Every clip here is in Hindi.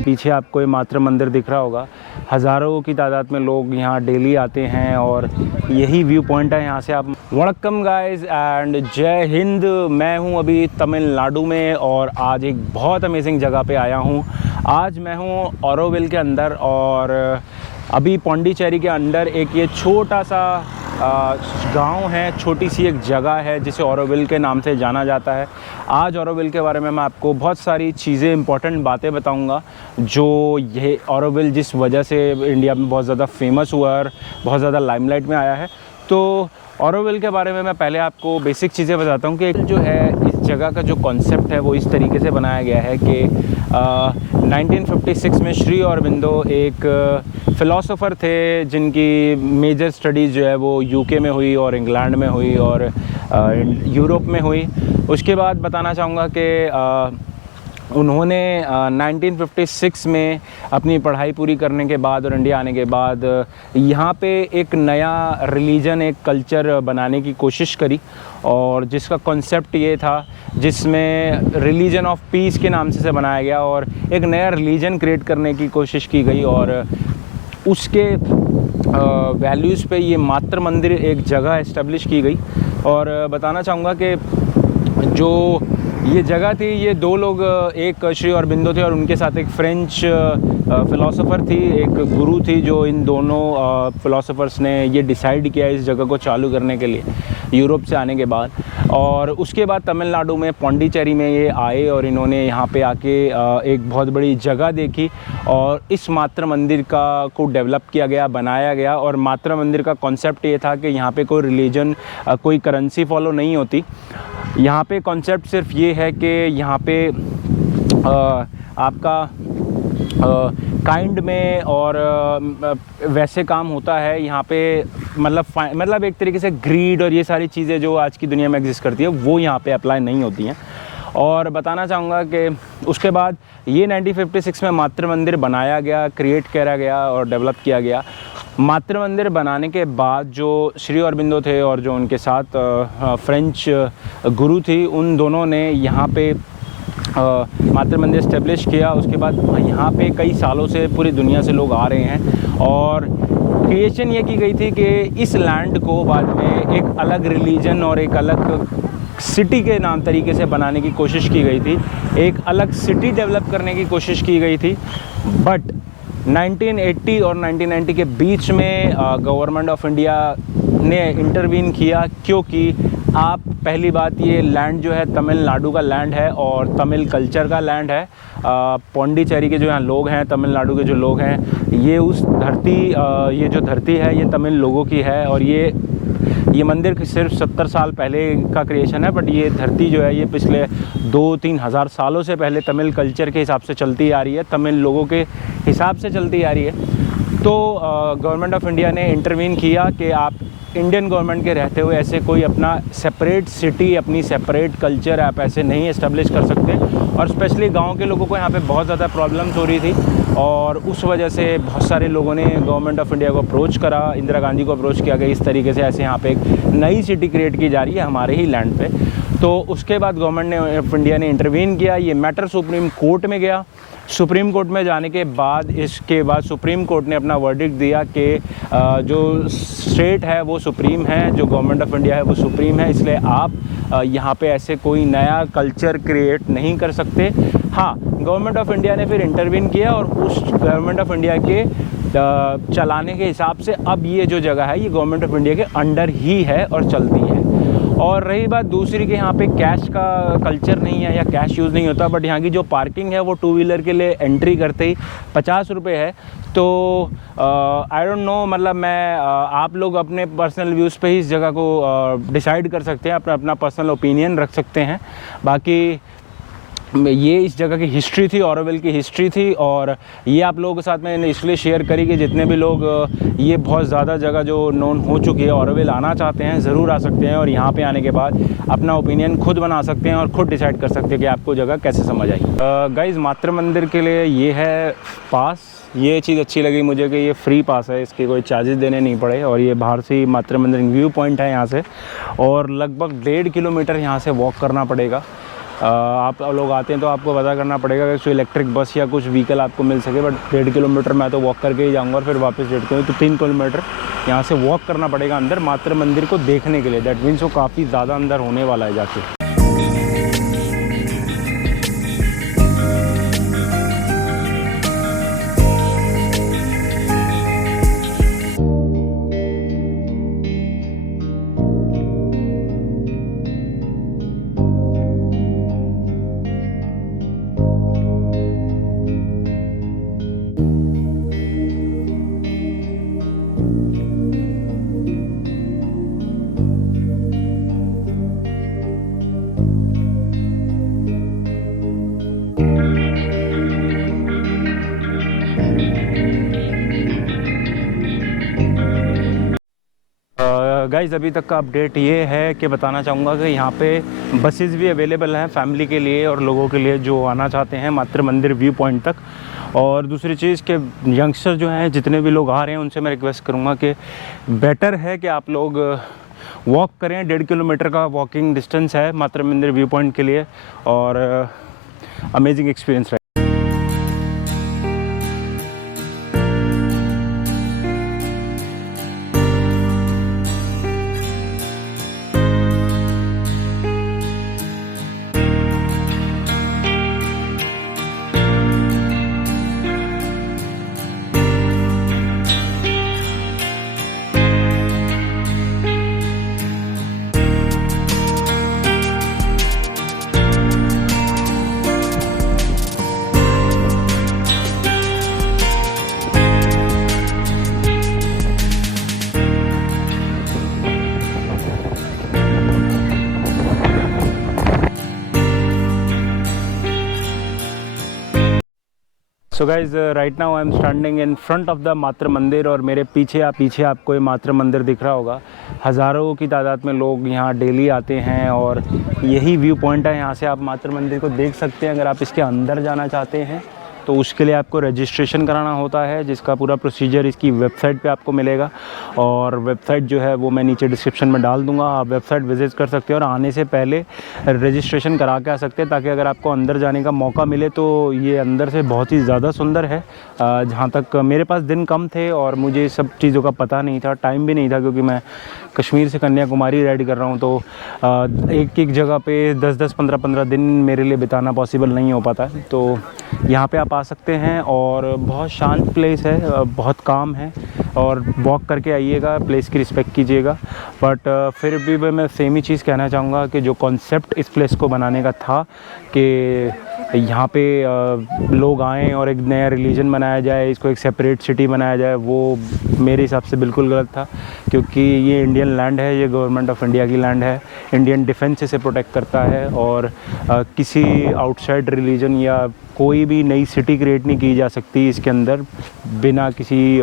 पीछे आपको ये मातृ मंदिर दिख रहा होगा। हज़ारों की तादाद में लोग यहाँ डेली आते हैं और यही व्यू पॉइंट है यहाँ से आप। वणक्कम गाइस एंड जय हिंद। मैं हूँ अभी तमिलनाडु में और आज एक बहुत अमेजिंग जगह पे आया हूँ। आज मैं हूँ ऑरोविल के अंदर और अभी पौंडीचेरी के अंदर एक ये छोटा सा गांव है, छोटी सी एक जगह है जिसे ऑरोविल के नाम से जाना जाता है। आज ऑरोविल के बारे में मैं आपको बहुत सारी चीज़ें, इंपॉर्टेंट बातें बताऊंगा जो ये ऑरोविल जिस वजह से इंडिया में बहुत ज़्यादा फेमस हुआ और बहुत ज़्यादा लाइमलाइट में आया है। तो ऑरोविल के बारे में मैं पहले आपको बेसिक चीज़ें बताता हूँ कि जो है इस जगह का जो कॉन्सेप्ट है वो इस तरीके से बनाया गया है कि 1956 में श्री अरबिंदो एक फ़िलासफ़र थे जिनकी मेजर स्टडीज़ जो है वो यूके में हुई और इंग्लैंड में हुई और यूरोप में हुई। उसके बाद बताना चाहूँगा कि उन्होंने 1956 में अपनी पढ़ाई पूरी करने के बाद और इंडिया आने के बाद यहाँ पे एक नया रिलीजन, एक कल्चर बनाने की कोशिश करी और जिसका कॉन्सेप्ट ये था, जिसमें रिलीजन ऑफ पीस के नाम से बनाया गया और एक नया रिलीजन क्रिएट करने की कोशिश की गई और उसके वैल्यूज़ पे ये मातृ मंदिर एक जगह इस्टेब्लिश की गई। और बताना चाहूँगा कि जो ये जगह थी, ये दो लोग, एक श्री अरबिंदो थे और उनके साथ एक फ्रेंच फ़िलासफ़र थी, एक गुरु थी, जो इन दोनों फ़िलासफ़र्स ने ये डिसाइड किया इस जगह को चालू करने के लिए यूरोप से आने के बाद। और उसके बाद तमिलनाडु में पौंडीचेरी में ये आए और इन्होंने यहाँ पे आके एक बहुत बड़ी जगह देखी और इस मातृ मंदिर को डेवलप किया गया, बनाया गया। और मातृ मंदिर का कॉन्सेप्ट ये था कि यहाँ पे कोई रिलीजन, कोई करेंसी फॉलो नहीं होती। यहाँ पे कॉन्सेप्ट सिर्फ ये है कि यहाँ पे आपका काइंड में और वैसे काम होता है यहाँ पे, मतलब एक तरीके से ग्रीड और ये सारी चीज़ें जो आज की दुनिया में एग्जिस्ट करती है वो यहाँ पे अप्लाई नहीं होती हैं। और बताना चाहूँगा कि उसके बाद ये 1956 में मातृ मंदिर बनाया गया, क्रिएट करा गया और डेवलप किया गया। मातृ मंदिर बनाने के बाद जो श्री अरबिंदो थे और जो उनके साथ फ्रेंच गुरु थी, उन दोनों ने यहाँ पे मातृ मंदिर इस्टेब्लिश किया। उसके बाद यहाँ पे कई सालों से पूरी दुनिया से लोग आ रहे हैं और क्रिएशन ये की गई थी कि इस लैंड को बाद में एक अलग रिलीजन और एक अलग सिटी के नाम तरीके से बनाने की कोशिश की गई थी, एक अलग सिटी डेवलप करने की कोशिश की गई थी। बट 1980 और 1990 के बीच में गवर्नमेंट ऑफ इंडिया ने इंटरवीन किया, क्योंकि आप पहली बात, ये लैंड जो है तमिलनाडु का लैंड है और तमिल कल्चर का लैंड है। पौंडीचेरी के जो यहाँ लोग हैं, तमिलनाडु के जो लोग हैं, ये उस धरती, ये जो धरती है ये तमिल लोगों की है और ये मंदिर सिर्फ 70 साल पहले का क्रिएशन है। बट ये धरती जो है ये पिछले 2-3 हज़ार सालों से पहले तमिल कल्चर के हिसाब से चलती आ रही है, तमिल लोगों के हिसाब से चलती आ रही है। तो गवर्नमेंट ऑफ इंडिया ने इंटरवीन किया कि आप इंडियन गवर्नमेंट के रहते हुए ऐसे कोई अपना सेपरेट सिटी, अपनी सेपरेट कल्चर आप ऐसे नहीं इस्टेब्लिश कर सकते। और स्पेशली गांव के लोगों को यहाँ पे बहुत ज़्यादा प्रॉब्लम्स हो रही थी और उस वजह से बहुत सारे लोगों ने गवर्नमेंट ऑफ इंडिया को अप्रोच करा, इंदिरा गांधी को अप्रोच किया कि इस तरीके से ऐसे यहाँ पे एक नई सिटी क्रिएट की जा रही है हमारे ही लैंड पे। तो उसके बाद गवर्नमेंट ऑफ इंडिया ने इंटरवीन किया, ये मैटर सुप्रीम कोर्ट में गया। सुप्रीम कोर्ट में जाने के बाद, इसके बाद सुप्रीम कोर्ट ने अपना वर्डिक्ट दिया कि जो स्टेट है वो सुप्रीम है, जो गवर्नमेंट ऑफ इंडिया है वो सुप्रीम है, इसलिए आप यहाँ पे ऐसे कोई नया कल्चर क्रिएट नहीं कर सकते। हाँ, गवर्नमेंट ऑफ इंडिया ने फिर इंटरवीन किया और उस गवर्नमेंट ऑफ इंडिया के चलाने के हिसाब से अब ये जो जगह है ये गवर्नमेंट ऑफ इंडिया के अंडर ही है और चलती है। और रही बात दूसरी कि यहाँ पे कैश का कल्चर नहीं है या कैश यूज़ नहीं होता, बट यहाँ की जो पार्किंग है वो 2 व्हीलर के लिए एंट्री करते ही 50 रुपये है। तो आई डोंट नो, मतलब मैं आप लोग अपने पर्सनल व्यूज़ पे ही इस जगह को डिसाइड कर सकते हैं, अपना पर्सनल ओपिनियन रख सकते हैं। बाकी ये इस जगह की हिस्ट्री थी, ऑरोविल की हिस्ट्री थी और ये आप लोगों के साथ मैंने इसलिए शेयर करी कि जितने भी लोग ये बहुत ज़्यादा जगह जो नोन हो चुकी है, ऑरोविल आना चाहते हैं, ज़रूर आ सकते हैं और यहाँ पे आने के बाद अपना ओपिनियन खुद बना सकते हैं और खुद डिसाइड कर सकते हैं कि आपको जगह कैसे समझ आई। गाइज़, मातृ मंदिर के लिए ये है पास। ये चीज़ अच्छी लगी मुझे कि ये फ्री पास है, इसके कोई चार्जेस देने नहीं पड़े और ये बाहर से ही मातृ मंदिर व्यू पॉइंट है यहाँ से और लगभग 1.5 किलोमीटर यहाँ से वॉक करना पड़ेगा। आप लोग आते हैं तो आपको पता करना पड़ेगा कि कोई इलेक्ट्रिक बस या कुछ व्हीकल आपको मिल सके। बट 1.5 किलोमीटर मैं तो वॉक करके ही जाऊँगा और फिर वापस 1.5 किलोमीटर, तो 3 किलोमीटर यहाँ से वॉक करना पड़ेगा अंदर मातृ मंदिर को देखने के लिए। दैट मीन्स वो काफ़ी ज़्यादा अंदर होने वाला है जाके। गाइज़ अभी तक का अपडेट ये है कि बताना चाहूँगा कि यहाँ पे बसेस भी अवेलेबल हैं फैमिली के लिए और लोगों के लिए जो आना चाहते हैं मातृ मंदिर व्यू पॉइंट तक। और दूसरी चीज़ कि यंगस्टर जो हैं जितने भी लोग आ रहे हैं उनसे मैं रिक्वेस्ट करूँगा कि बेटर है कि आप लोग वॉक करें। 1.5 किलोमीटर का वॉकिंग डिस्टेंस है मातृ मंदिर व्यू पॉइंट के लिए और amazing experience. So guys right now I am standing in front of the मातृ मंदिर और मेरे पीछे आपको ये मातृ मंदिर दिख रहा होगा। हज़ारों की तादाद में लोग यहाँ डेली आते हैं और यही व्यू पॉइंट है। यहाँ से आप मातृ मंदिर को देख सकते हैं। अगर आप इसके अंदर जाना चाहते हैं तो उसके लिए आपको रजिस्ट्रेशन कराना होता है, जिसका पूरा प्रोसीजर इसकी वेबसाइट पे आपको मिलेगा और वेबसाइट जो है वो मैं नीचे डिस्क्रिप्शन में डाल दूंगा। आप वेबसाइट विजिट कर सकते हैं और आने से पहले रजिस्ट्रेशन करा के आ सकते हैं ताकि अगर आपको अंदर जाने का मौका मिले तो ये अंदर से बहुत ही ज़्यादा सुंदर है। जहाँ तक मेरे पास दिन कम थे और मुझे सब चीज़ों का पता नहीं था, टाइम भी नहीं था, क्योंकि मैं कश्मीर से कन्याकुमारी राइड कर रहा हूँ तो एक जगह पे 10-10, 15-15 दिन मेरे लिए बिताना पॉसिबल नहीं हो पाता। तो यहाँ पे आप आ सकते हैं और बहुत शांत प्लेस है, बहुत काम है और वॉक करके आइएगा, प्लेस की रिस्पेक्ट कीजिएगा। बट फिर भी मैं सेम ही चीज़ कहना चाहूँगा कि जो कॉन्सेप्ट इस प्लेस को बनाने का था कि यहाँ पे लोग आएँ और एक नया रिलीजन बनाया जाए, इसको एक सेपरेट सिटी बनाया जाए, वो मेरे हिसाब से बिल्कुल गलत था। क्योंकि ये इंडियन लैंड है, ये गवर्नमेंट ऑफ इंडिया की लैंड है, इंडियन डिफेंस इसे प्रोटेक्ट करता है और किसी आउटसाइड रिलीजन या कोई भी नई सिटी क्रिएट नहीं की जा सकती इसके अंदर बिना किसी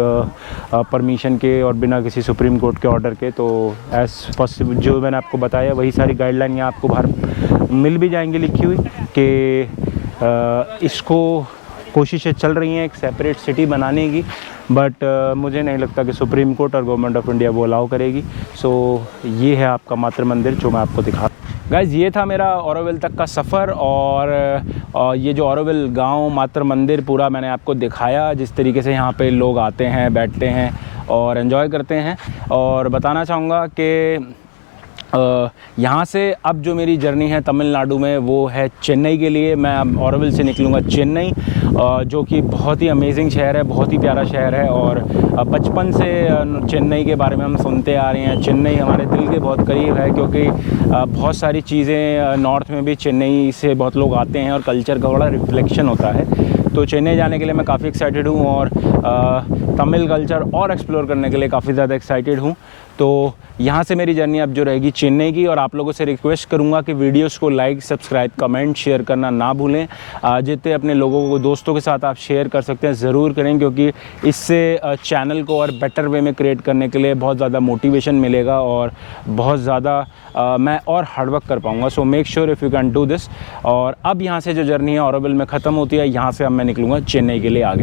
परमिशन के और बिना किसी सुप्रीम कोर्ट के ऑर्डर के। तो एज़ पॉसिबल जो मैंने आपको बताया वही सारी गाइडलाइन यहाँ आपको बाहर मिल भी जाएंगी लिखी हुई कि इसको कोशिशें चल रही हैं एक सेपरेट सिटी बनाने की, बट मुझे नहीं लगता कि सुप्रीम कोर्ट और गवर्नमेंट ऑफ इंडिया वो अलाउ करेगी। सो ये है आपका मातृ मंदिर जो मैं आपको दिखा। गाइज़ ये था मेरा ऑरोविल तक का सफ़र और ये जो ऑरोविल गांव मातृ मंदिर पूरा मैंने आपको दिखाया, जिस तरीके से यहाँ पे लोग आते हैं, बैठते हैं और एंजॉय करते हैं। और बताना चाहूँगा कि यहाँ से अब जो मेरी जर्नी है तमिलनाडु में वो है चेन्नई के लिए। मैं अब ऑरोविल से निकलूँगा चेन्नई, जो कि बहुत ही अमेजिंग शहर है, बहुत ही प्यारा शहर है और बचपन से चेन्नई के बारे में हम सुनते आ रहे हैं। चेन्नई हमारे दिल के बहुत करीब है क्योंकि बहुत सारी चीज़ें नॉर्थ में भी चेन्नई से बहुत लोग आते हैं और कल्चर का बड़ा रिफ्लेक्शन होता है। तो चेन्नई जाने के लिए मैं काफ़ी एक्साइटेड हूँ और तमिल कल्चर और एक्सप्लोर करने के लिए काफ़ी ज़्यादा एक्साइटेड हूँ। तो यहाँ से मेरी जर्नी अब जो रहेगी चेन्नई की, और आप लोगों से रिक्वेस्ट करूँगा कि वीडियोस को लाइक, सब्सक्राइब, कमेंट, शेयर करना ना भूलें। जितने अपने लोगों को, दोस्तों के साथ आप शेयर कर सकते हैं ज़रूर करें, क्योंकि इससे चैनल को और बेटर वे में क्रिएट करने के लिए बहुत ज़्यादा मोटिवेशन मिलेगा और बहुत ज़्यादा मैं और हार्डवर्क कर पाऊँगा। So make sure if you can do this. और अब यहाँ से जो जर्नी है ऑरोविल में ख़त्म होती है, यहाँ से अब मैं निकलूँगा चेन्नई के लिए आगे।